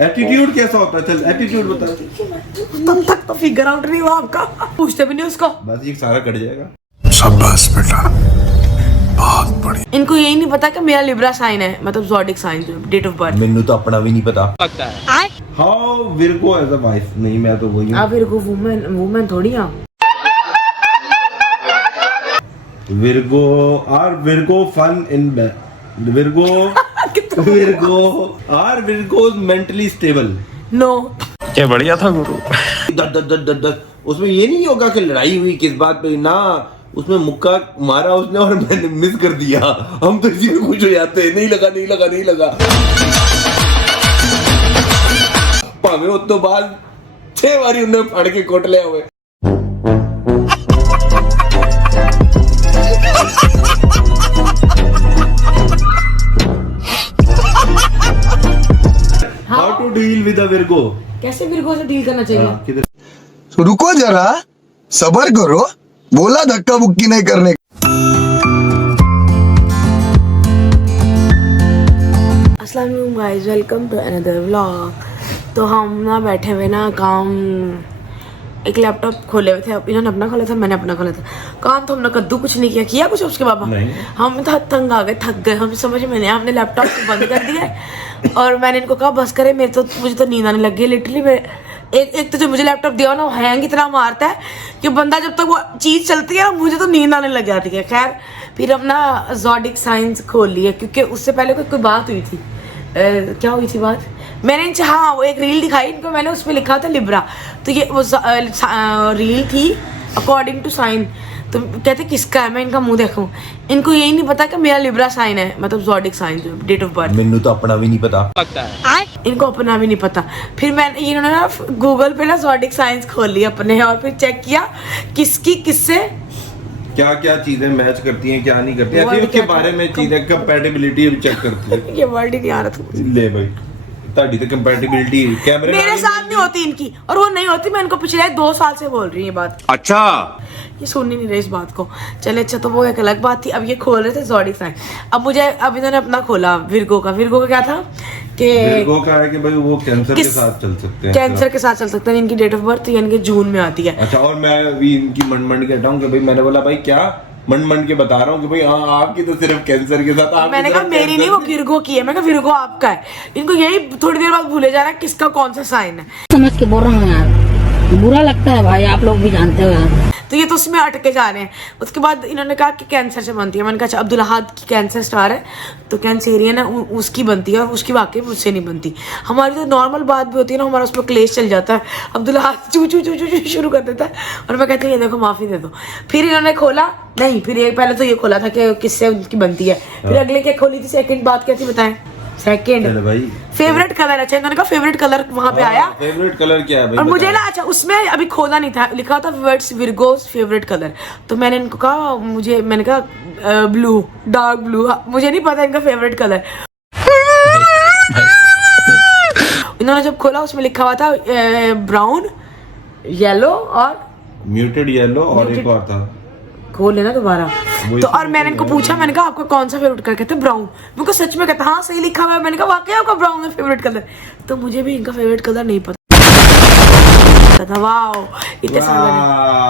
Attitude कैसा होता है? चल एटीट्यूड बता। तब तक तो फिगर आउट नहीं हुआ आपका, पूछते भी नहीं उसको। बस ये सारा कट जाएगा। शाबाश बेटा, बहुत बढ़िया। इनको यही नहीं पता कि मेरा लिब्रा साइन है, मतलब zodiac sign, date of birth. मेनू तो अपना भी नहीं पता लगता है। How Virgo as a wife? नहीं, मैं तो वही हूं। आप विर्गो वुमेन थोड़ी आप। Virgo are Virgo fun in Virgo are Virgo mentally stable. No, क्या बढ़िया था गुरु। उसमें ये नहीं होगा कि लड़ाई हुई किस बात पे ना, उसमें मुक्का मारा उसने और मैंने मिस कर दिया। हम तो इसी में खुश हो जाते हैं, नहीं लगा भावे उस तो बाद 6 बारी उन्हें फाड़ के कोट ले हुए। How to deal with a Virgo? कैसे विर्गो से डील करना चाहिए? किधर? तो रुको जरा, सबर करो, बोला धक्का बुक्की नहीं करने। अस्सलाम वालेकुम guys, welcome to another vlog. तो हम ना बैठे हुए ना काम, एक लैपटॉप खोले हुए थे, इन्होंने अपना खोला था, मैंने अपना खोला था। काम तो हमने कद्दू कुछ नहीं किया कुछ उसके बाबा नहीं। हम तो तंग आ गए, थक गए, हम समझ में नहीं, हमने लैपटॉप बंद कर दिया और मैंने इनको कहा बस करे, मुझे तो नींद आने लग गई लिटरली। एक तो जो मुझे लैपटॉप दिया ना, वो हैंग इतना मारता है कि बंदा जब तक वो चीज़ चलती है ना, मुझे तो नींद आने लग जाती है। खैर फिर हम ना ज़ोडिक साइंस खोल लिए, क्योंकि उससे पहले कोई बात हुई थी। क्या हुई थी बात? मैंने इनसे, हाँ, वो एक रील दिखाई इनको, मैंने उस पर लिखा था लिब्रा। तो ये वो रील थी अकॉर्डिंग टू साइन। तो कहते किसका है, मैं इनका मुंह देखूं। इनको यही नहीं पता कि मेरा लिब्रा साइन है, मतलब zodiac sign, date of birth. मेनू तो अपना भी नहीं पता लगता है। इनको अपना भी नहीं पता। फिर मैंने, इन्होंने ना गूगल पे ना ज़ोडिक साइंस खोल लिया अपने, और फिर चेक किया किसकी किससे क्या क्या चीजें मैच करती हैं, क्या नहीं करती हैं, ऐसे उसके बारे में चीजें कंपैटिबिलिटी भी चेक करती है। ये वर्ड ही नहीं आ रहा था। ले भाई, ताड़ी तो कंपैटिबिलिटी कैमरे मेरे साथ नहीं होती इनकी, और वो नहीं होती। मैं इनको पिछले 2 साल से बोल रही हूँ ये बात। अच्छा, ये सुन ही नहीं रहे इस बात को। चले, अच्छा, तो वो एक अलग बात थी। अब ये खोल रहे थे ज़ोडिक साइन। अब इन्होंने अपना खोला विर्गो का क्या था कि विर्गो का है कि भाई वो कैंसर के साथ चल सकते हैं। कैंसर के साथ चल सकते हैं। इनकी डेट ऑफ बर्थ यानी कि जून में आती है। अच्छा, और मैं भी इनकी मन के हटाऊं कि भाई, मैंने बोला भाई क्या मन के बता रहा हूँ कि भाई हाँ, आपकी तो सिर्फ कैंसर के साथ। मैंने कहा मेरी नहीं, वो विर्गो की है। मैं कहा विर्गो आपका है। इनको यही थोड़ी देर बाद भूले जा रहा है किसका कौन सा साइन है। समझ के बोल रहा हूँ यार, बुरा लगता है भाई, आप लोग भी जानते हो यार। तो ये तो उसमें अटके जा रहे हैं। उसके बाद इन्होंने कहा कि कैंसर से बनती है। मैंने कहा अच्छा, अब्दुल अहद की कैंसर स्टार है तो कैंसेरियन है, उसकी बनती है, और उसकी वाकई मुझसे नहीं बनती। हमारी तो नॉर्मल बात भी होती है ना, हमारा उसमें क्लेश चल जाता है। अब्दुल अहद चू चू चू चू चू शुरू कर देता है, और मैं कहती हूँ ये देखो माफ़ी दे दो। फिर इन्होंने खोला, नहीं, फिर ये पहले तो ये खोला था कि किससे उनकी बनती है। फिर अगले क्या खोली थी, सेकंड बात क्या थी बताएं? सेकंड भाई फेवरेट कलर। अच्छा, इन्होंने कहा फेवरेट कलर वहां पे आया। फेवरेट कलर क्या है भाई? और मुझे ना, अच्छा, उसमें अभी खोदा नहीं था, लिखा था वर्ड्स विर्गोस फेवरेट कलर। तो मैंने इनको कहा, मैंने कहा ब्लू, डार्क ब्लू। मुझे नहीं पता इनका फेवरेट कलर। इन्होंने जब खोला उसमें लिखा हुआ था ब्राउन, येलो और म्यूटेड येलो, और एक और था, खोल लेना दोबारा। तो और मैंने इनको पूछा, मैंने कहा आपका कौन सा फेवरेट कलर? कहते ब्राउन। मेरे को सच में कहता हाँ सही लिखा हुआ है। मैंने कहा वाकई आपका ब्राउन है फेवरेट कलर? तो मुझे भी इनका फेवरेट कलर नहीं पता था। वाओ, इतने सारे,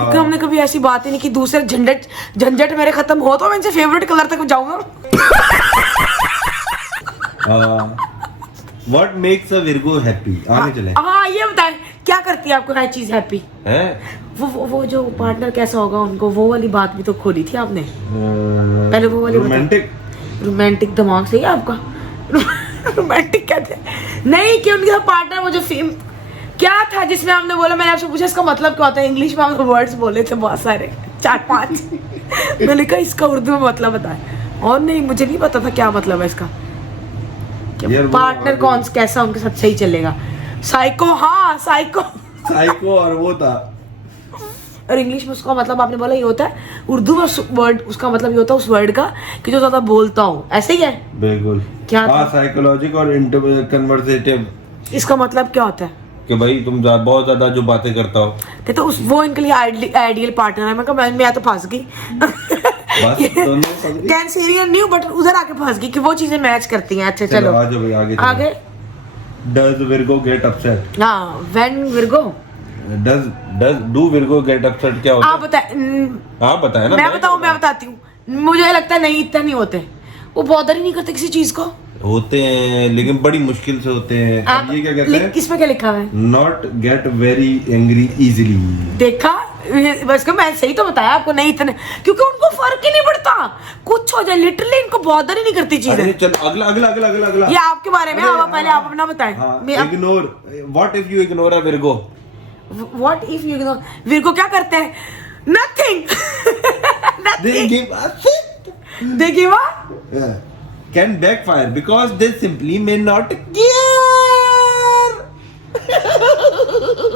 क्योंकि हमने कभी ऐसी बात ही नहीं की। दूसरे झंझट मेरे खत्म हो तो मैं इनसे फेवरेट कलर तक जाऊंगा। What makes a Virgo happy? आगे चले। हाँ, ये बताएं क्या करती है आपको हर चीज हैप्पी? है वो जो पार्टनर कैसा होगा उनको, वो वाली बात भी तो खोली थी आपने पहले। वो वाली रोमांटिक दिमाग सही है आपका। रोमांटिक कहते हैं नहीं, कि उनके पार्टनर, वो जो फिल्म क्या था जिसमें आपने बोला, मैंने आपसे पूछा इसका मतलब क्या होता है इंग्लिश में? आपको वर्ड्स बोले थे बहुत सारे, 4-5। मैंने कहा इसका उर्दू में मतलब बताए, और नहीं, मुझे नहीं पता था क्या मतलब है इसका। पार्टनर कौन कैसा उनके साथ सही चलेगा? साइको, हाँ साइको। और वो था, और इंग्लिश में उसका मतलब आपने बोला ये होता है, उर्दू में वर्ड उसका मतलब ये होता है उस वर्ड का कि जो ज्यादा बोलता हूँ, ऐसे ही है बिल्कुल। क्या साइकोलॉजिकल और कन्वर्सेटिव। इसका मतलब क्या होता है? कि भाई तुम बहुत ज्यादा जो बातें करता हो। तो वो इनके लिए आइडियल पार्टनर है। मैं कहा मैं तो फंस गई। कैंसेरियन नहीं हूँ, बट उधर आके फंस गई कि वो चीजें मैच करती हैं। अच्छा चलो आगे। Does Virgo get upset? हाँ, when Virgo, Do Virgo get upset? क्या होता आप है? बताए, आप बताए ना। मैं बताती हूँ। मुझे लगता है नहीं, इतना नहीं होते, वो बॉदर ही नहीं करते किसी चीज को। होते हैं लेकिन बड़ी मुश्किल से होते हैं। आप ये क्या कहते हैं? किसमें क्या लिखा हुआ है? Not get very angry easily. देखा, बस को मैं सही तो बताया आपको, नहीं इतने, क्योंकि उनको फर्क ही नहीं पड़ता, कुछ हो जाए लिटरली इनको बॉदर ही नहीं करती चीजें। अरे चल अगला। ये आपके बारे में, आप पहले आप अपना बताएं। Ignore. What if you ignore a Virgo? What if you know, Virgo क्या करते हैं? Nothing. They give us it. They give up. Can backfire because they simply may not care.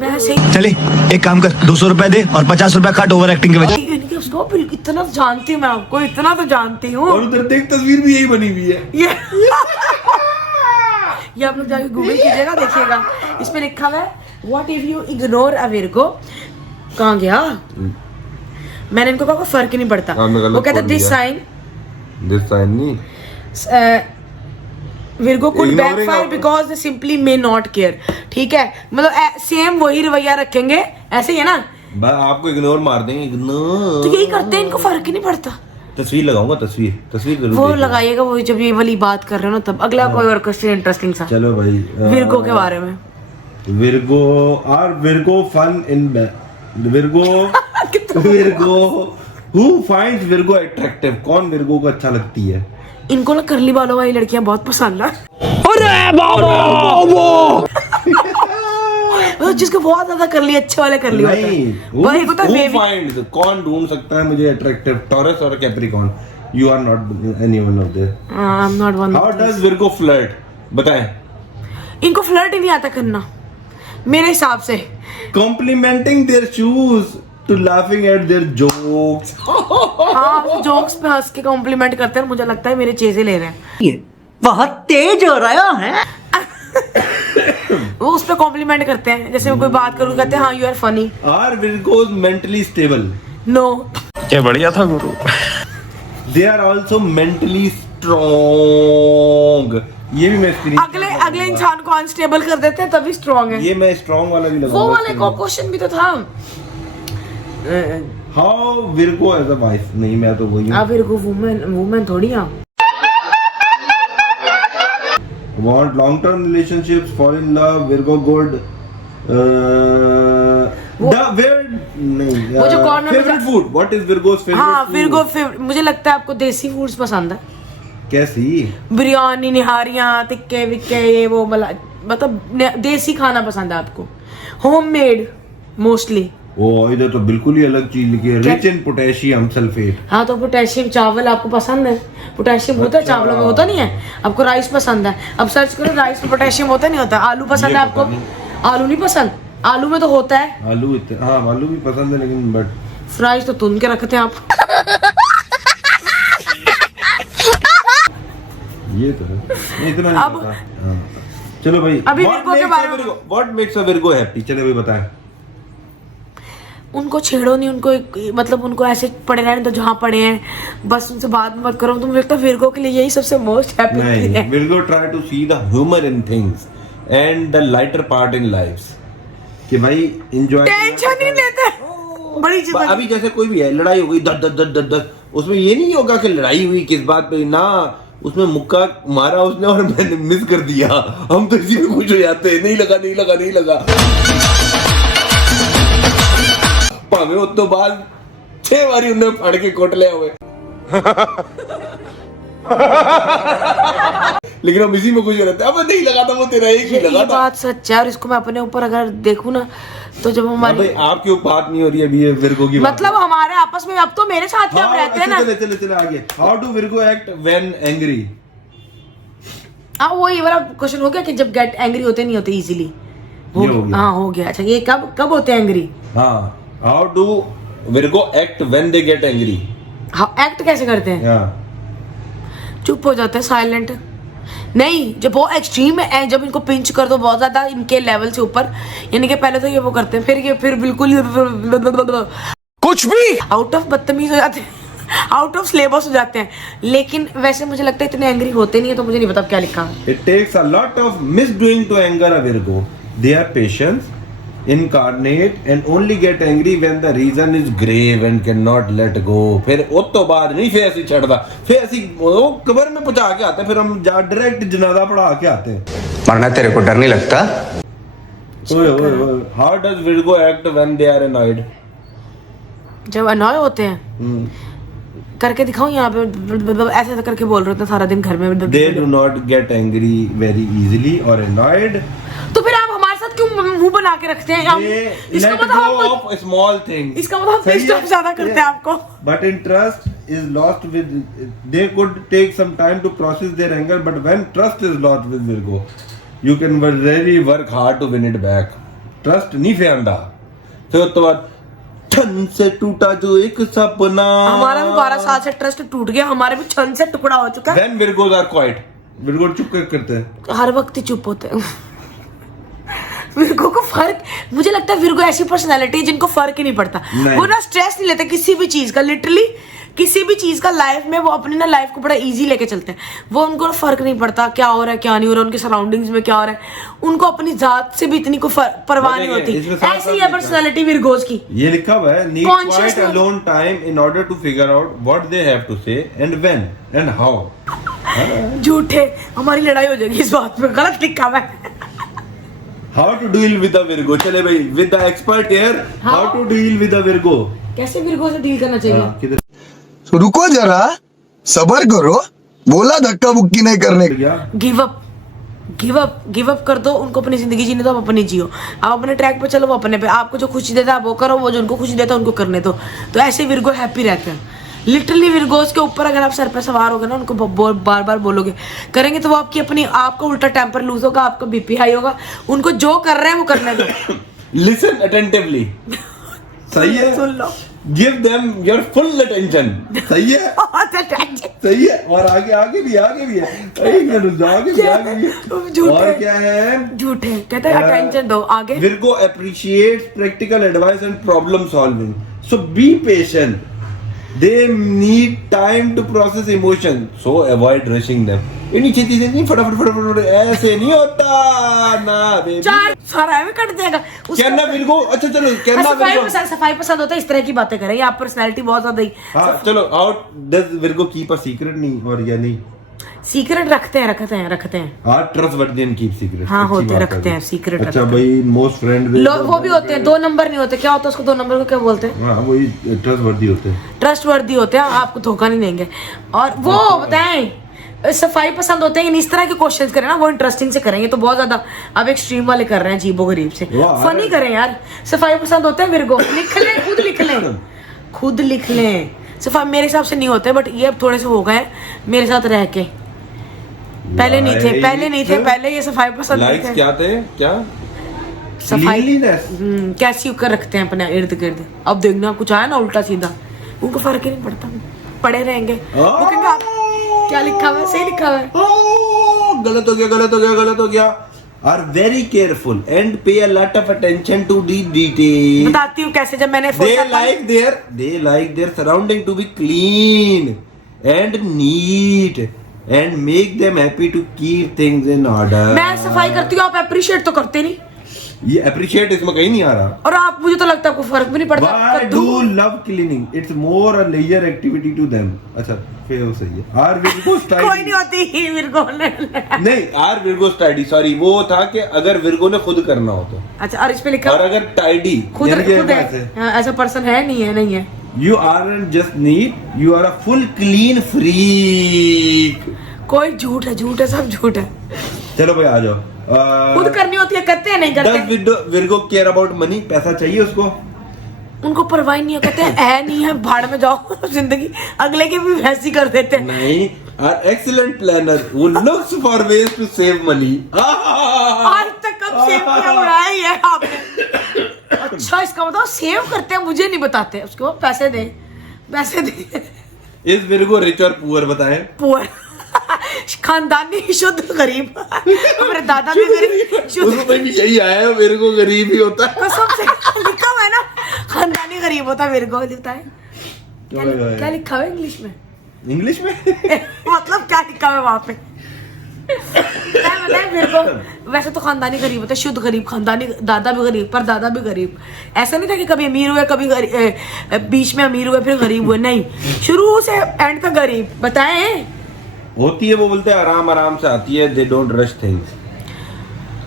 मैं सही चले एक काम कर 200 रुपए दे और 50 रुपए काट ओवर एक्टिंग के वजह। इनके उसको बिल्कुल इतना तो जानती हूँ मैं, आपको इतना तो जानती हूँ। और उधर देख तस्वीर भी यही बनी हुई है। ये आप लोग जाके गूगल कीजिएगा, देखिएगा, इस पे लिखा हुआ है what if you ignore a Virgo. कहाँ गया? मैंने इनको कहा फर्क ही नहीं पड़ता। वो कहता दिस साइन नहीं Virgo could Ignoring backfire of- because they simply may not care. ठीक है, मतलब सेम वही रवैया रखेंगे, ऐसे ही है ना, आपको इग्नोर मार देंगे। इग्नोर तो यही करते हैं, इनको फर्क ही नहीं पड़ता। तस्वीर लगाऊंगा, तस्वीर जरूर वो देखिएगा। लगाइएगा, वो जब ये वाली बात कर रहे हो ना, तब अगला कोई और क्वेश्चन इंटरेस्टिंग सा चलो भाई, विर्गो के बारे में। Virgo fun in Virgo who finds Virgo attractive? कौन Virgo को अच्छा लगती है? इनको ना करली बालों वाली लड़कियां बहुत पसंद है। जिसको बहुत ज्यादा करली, अच्छे वाले करली होते हैं। वो एक होता है who wavy। finds, कौन ढूंढ सकता है मुझे attractive? Taurus और Capricorn. You are not any one of them. I'm not one of How them। does Virgo flirt? बताएं। इनको फ्लर्ट ही नहीं आता करना मेरे हिसाब से। Complimenting their shoes to laughing at their jokes. हाँ, जोक्स पे हंस के कॉम्प्लीमेंट करते हैं, मुझे लगता है मेरे चीजें ले रहे हैं। बहुत तेज हो रहा है। वो उस पे कॉम्प्लीमेंट करते हैं, जैसे मैं कोई बात करूँ कहते हैं हाँ you are funny. Are Virgos mentally stable? No, क्या बढ़िया था गुरु। They are also mentally strong. ये भी मैं स्क्रीन अगले इंसान को अनस्टेबल कर देते हैं तभी स्ट्रांग है। ये मैं स्ट्रॉन्ग वाला भी वो लगाऊंगा। वाले को क्वेश्चन भी तो था। How Virgo as a wife? नहीं, मैं तो वही हूँ। आप फिर वुमेन थोड़ी आप। Want long-term relationships, fall in love, Virgo good. नहीं, वो जो corner में favorite food. What is Virgo's favorite हाँ, food? फिर मुझे लगता है आपको देसी फूड्स पसंद है। कैसी? बिरयानी, निहारियाँ, टिक्के विक्के, ये वो मतलब देसी खाना पसंद है आपको, होममेड मोस्टली। ओ इधर तो बिल्कुल ही अलग चीज लिखी है, रिच इन पोटेशियम सल्फेट। हाँ, तो पोटेशियम चावल आपको पसंद है? पोटेशियम होता है चावलों में, होता नहीं है? आपको राइस पसंद है? अब सर्च करो राइस में पोटेशियम होता नहीं होता? आलू पसंद है आपको? आलू नहीं पसंद? आलू में तो होता है। हाँ, आलू भी पसंद है लेकिन बट फ्राइज तो तुन के रखते हैं आप। ये तो है, इतना नहीं अब- पता। हाँ। चलो भाई, अभी Virgo के बारे में- what makes a Virgo happy? चलो भाई बताएं। उनको छेड़ो नहीं, उनको मतलब उनको ऐसे पड़े रहने तो जहाँ पड़े हैं, बस उनसे बात मत करो। तो मुझे लगता है विर्गो के लिए यही सबसे मोस्ट हैप्पी नहीं, है। Virgo try to see the humour in things and the lighter part in lifes, कि भाई एंजॉय टेंशन नहीं लेते, बड़ी चीज। अभी जैसे कोई भी है, लड़ाई हो गई, दर दर दर दर दर, उसमें ये नहीं होगा कि लड़ाई हुई किस बात पे, ना उसमें मुक्का मारा उसने और मैंने मिस कर दिया, हम तो इसी में खुश हो जाते हैं, नहीं लगा भावे उस तो बाद 6 बारी उन्हें फाड़ के कोट ले हुए। लेकिन हम इसी में खुश रहते हैं, अब नहीं लगा था, वो तेरा एक ही लगा ये था। बात सच है, और इसको मैं अपने ऊपर अगर देखूं ना, तो जब हमारी भाई आपकी बात नहीं हो रही है अभी, ये विर्गो की मतलब हमारे आपस में, अब तो मेरे साथ ही आप रहते हैं ना। चले आगे। How do Virgo act when angry? हाँ, वो ये वाला क्वेश्चन हो गया कि जब गेट एंग्री होते नहीं होते इजीली। हो गया। हाँ, हो गया। अच्छा, ये कब होते हैं एंग्री? हाँ, how do Virgo act when they get angry? हाँ, एक्ट कैसे करते हैं? चुप हो जाते हैं, साइलेंट। नहीं, जब वो एक्सट्रीम है, जब इनको पिंच कर दो बहुत ज्यादा इनके लेवल से ऊपर, यानी कि पहले तो ये वो करते हैं, फिर बिल्कुल कुछ भी आउट ऑफ बदतमीज हो जाते हैं। आउट ऑफ सिलेबस हो जाते हैं। लेकिन वैसे मुझे लगता है इतने एंग्री होते नहीं है, तो मुझे नहीं पता क्या लिखा है। It takes a lot of misdoing to anger a Virgo. They are patient, incarnate and only get angry when the reason is grave and cannot let go. फिर उस तो बाद नहीं फिर ऐसी छड़दा, फिर ऐसी वो कब्र में पहुंचा के आते हैं, फिर हम जा डायरेक्ट जनाजा पढ़ा के आते हैं। मरना तेरे को डर नहीं लगता? How does Virgo act when they are annoyed? जब अनॉय होते हैं करके दिखाऊं यहाँ पे, ऐसे करके बोल रहे होते हैं सारा दिन घर में। They do not get angry very easily or annoyed. तो फिर आप हमारे साथ क्यों मुंह बना के रखते हैं? इसका Let मतलब go आप of small things. इसका मतलब सही पिस्ट ऑफ है? ज्यादा करते हैं आपको। But in trust is lost with, they could take some time to process their anger, but when trust is lost with Virgo, you can really work hard to win it back. Trust नहीं फेंदा, फिर उसके बाद छन से टूटा जो एक सपना। हमारा भी 12 साल से ट्रस्ट टूट गया, हमारे भी छन से टुकड़ा हो चुका है। When Virgos are quiet, Virgo चुप करते हैं। हर वक्त ही चुप होते हैं। विर्गो को फर्क, मुझे लगता है विर्गो ऐसी पर्सनालिटी है जिनको फर्क ही नहीं पड़ता। वो ना स्ट्रेस नहीं लेते किसी भी चीज का, लिटरली किसी भी चीज का लाइफ में वो अपनी ना लाइफ को बड़ा इजी लेके चलते हैं। वो उनको फर्क नहीं पड़ता क्या हो रहा है क्या नहीं हो रहा है, उनके सराउंडिंग्स में क्या हो रहा है, उनको अपनी जात से भी इतनी को परवाह नहीं होती। ऐसी है पर्सनालिटी विर्गोस की। ये लिखा हुआ है, need quite alone time in order to figure out what they have to say and when and how. झूठे, हमारी लड़ाई हो जाएगी इस बात पे, गलत लिखा हुआ है। How to deal with the Virgo, चले भाई with the expert here, how to deal with the Virgo. कैसे विर्गो से डील करना चाहिए? तो रुको जरा, सबर करो, बोला धक्का बुक्की नहीं करने। Give up, give up, give up कर दो। उनको अपनी जिंदगी जीने दो, आप अपनी जियो। आप अपने ट्रैक पे चलो, वो अपने पे। आपको जो खुशी देता है वो करो, वो जो उनको खुशी देता है उनको करने दो। तो ऐसे विर्गो हैप्पी रहते हैं। लिटरली विर्गोस के ऊपर अगर आप सर पे सवार होगे ना, उनको बार बार बोलोगे करेंगे, तो वो आपकी अपनी, आपका उल्टा टेम्पर लूज होगा, आपका बीपी हाई होगा। उनको जो कर रहे हैं वो करने दो। लिसन अटेंटिवली, सही है? सुन लो, give them your full attention, सही है? सही है। और आगे आगे भी है, आगे भी है। और क्या है? झूठे कहते हैं अटेंशन दो। आगे Virgo appreciates practical advice and problem solving, so be patient. They need time to process emotion, so avoid rushing them. इतनी छेती से नहीं, फटाफट ऐसे नहीं होता ना बेबी। चार सारा में कट देगा कहना विर्गो। अच्छा चलो, कहना विर्गो सफाई पसंद होता है, इस तरह की बातें करें। आप पर्सनालिटी बहुत ज्यादा ही। हाँ चलो, out does Virgo keep a secret, नहीं और या नहीं? सीक्रेट रखते हैं। हाँ, ट्रस्टवर्दी एंड कीप सीक्रेट। हाँ होते रखते हैं सीक्रेट। अच्छा भाई, मोस्ट फ्रेंड वो भी होते हैं, 2 नंबर नहीं होते। क्या होता है उसको 2 नंबर को क्या बोलते हैं? हाँ, वही ट्रस्टवर्दी होते हैं। ट्रस्टवर्दी होते हैं, आपको धोखा नहीं देंगे। और वो बताएं, सफाई पसंद होते हैं। इस तरह के क्वेश्चंस करें ना, वो इंटरेस्टिंग से करेंगे। तो बहुत ज्यादा अब एक्सट्रीम वाले कर रहे हैं, अजीबो गरीब से। फनी करें यार। सफाई पसंद होते हैं विर्गो, लिख लें, खुद लिख लें। सफाई मेरे हिसाब से नहीं होते, बट ये अब थोड़े से हो गए मेरे साथ रह के। पहले नहीं थे। पहले ये सफाई पसंद नहीं थे। क्या थे? क्या सफाई कैसी कर रखते हैं अपने इर्द गिर्द। अब देखना कुछ आया ना उल्टा सीधा, उनको फर्क ही नहीं पड़ता, पड़े रहेंगे। वो कहेंगे आप क्या लिखा हुआ है, सही लिखा हुआ है। गलत हो गया। Are very careful and pay a lot of attention to the details. बताती हूँ कैसे। जब मैंने they like their surrounding to be clean and neat and make them happy to keep things in order. मैं सफाई करती हूँ, आप अप्रिशिएट तो करते नहीं। ये अप्रिशिएट इसमें कहीं नहीं आ रहा। और आप, मुझे तो लगता है आपको फर्क भी नहीं पड़ता। Why do love cleaning? It's more a leisure activity to them. अच्छा, फिर वो सही है। Are Virgos tidy? कोई नहीं होती विर्गो नहीं, Are Virgos tidy? सॉरी, वो था कि अगर विर्गो ने खुद करना हो तो। अच्छा, और इस पे लिखा और अगर टाइडी खुद है, ऐसा पर्सन है नहीं है। You aren't just neat, you are a full clean freak. कोई झूठ है, सब झूठ है। चलो भाई आ जाओ। खुद करनी होती है, करते हैं नहीं करते। Does Virgo care about money? पैसा चाहिए उसको? उनको परवाह नहीं है, कहते हैं नहीं है, भाड़ में जाओ। जिंदगी अगले की भी वैसी कर देते हैं। नहीं, excellent planner who looks for ways to save money. आज तक कब सेव किया हुआ है ये आपने? अच्छा, इसका मतलब सेव करते हैं, मुझे नहीं बताते। उसको पैसे दे। Is Virgo rich or poor? बताएं। पुअर, खानदानी शुद्ध गरीब। हमारे दादा भी गरीब शुद्ध। उसमें भी यही आया है, Virgo गरीब ही होता है। कसम से लिखा हुआ है ना, खानदानी गरीब होता है विर्गो, लिखता है। क्या लिखा हुआ है इंग्लिश में? इंग्लिश में मतलब क्या लिखा हुआ है वहाँ पे? बताए मेरे को। वैसे तो खानदानी गरीब होता है, शुद्ध गरीब, खानदानी दादा भी गरीब पर दादा भी गरीब। ऐसा नहीं था कि कभी अमीर हुए कभी बीच में अमीर हुए फिर गरीब हुए, नहीं, शुरू से एंड तक गरीब। बताए होती है, वो बोलते हैं आराम आराम से आती है, they don't rush things,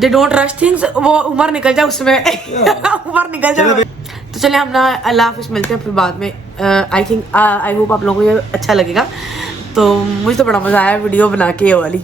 they don't rush things. वो उम्र निकल जाए उसमें उम्र निकल जाए। तो चले हम ना अल्लाह हाफिज़, मिलते हैं फिर बाद में। आई थिंक आई होप आप लोगों को ये अच्छा लगेगा। तो मुझे तो बड़ा मज़ा आया वीडियो बना के ये वाली।